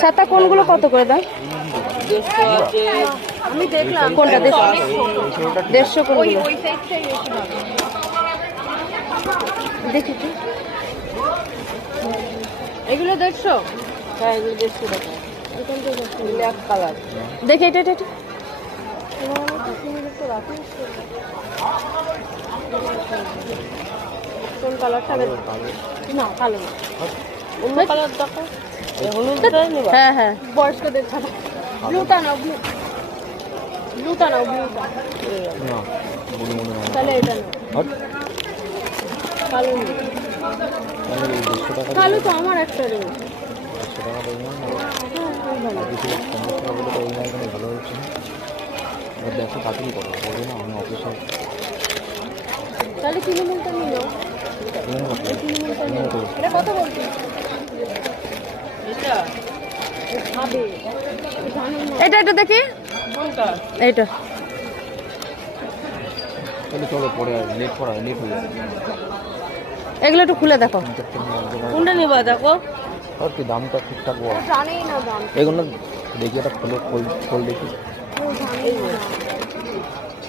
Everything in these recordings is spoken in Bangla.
ছাতা কোনগুলো কত করে দাম? আমি দেখলাম কোনটা 150 করে দেখি তো। এগুলো 150? হ্যাঁ এগুলো 150 টাকা। ব্ল্যাক কালার দেখি এটা এটা কোন কালারটা? না কালো না, অন্য কালার দেখো। হ্যাঁ হ্যাঁ বয়স্কদের ছাতা। ব্লুটা নাও, ব্লুটা নাও, ব্লুটা তাহলে এটা নাও। কালো নেই, কালো তো আমার একটা রয়েছে। তাহলে তৃণমূলটা নিয়ে নাও। এটা কত বলছি? এটা এটা দেখি এইটা। চলো পরে লেট করা লেট হয়ে যাবে। এগুলো একটু খুলে দেখো, কোনটা নিবা দেখো। আর কি দামটা ঠিকঠাক বল। জানেই না দাম। এগুলো দেখি এটা খোলো, খোল দেখি।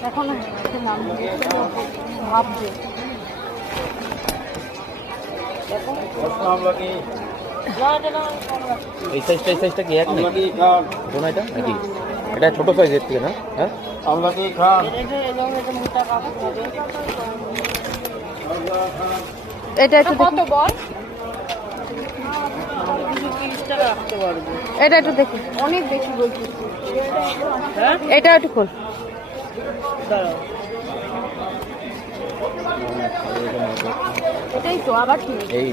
এখন ভাবছে এই সাইজটা কি এক নাকি? শোনো এটা নাকি এটা ছোট সাইজের থেকে না? হ্যাঁ এটা একটু কত বল? এটা একটু দেখি, অনেক বেশি বলছি। এটা একটু খোল। এটাই তো আবার এই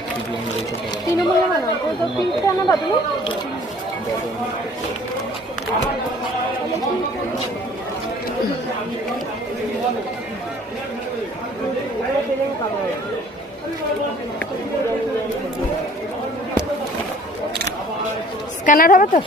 তৃণমূল না না তো পিসটা না দাদু। স্ক্যানার হবে তো?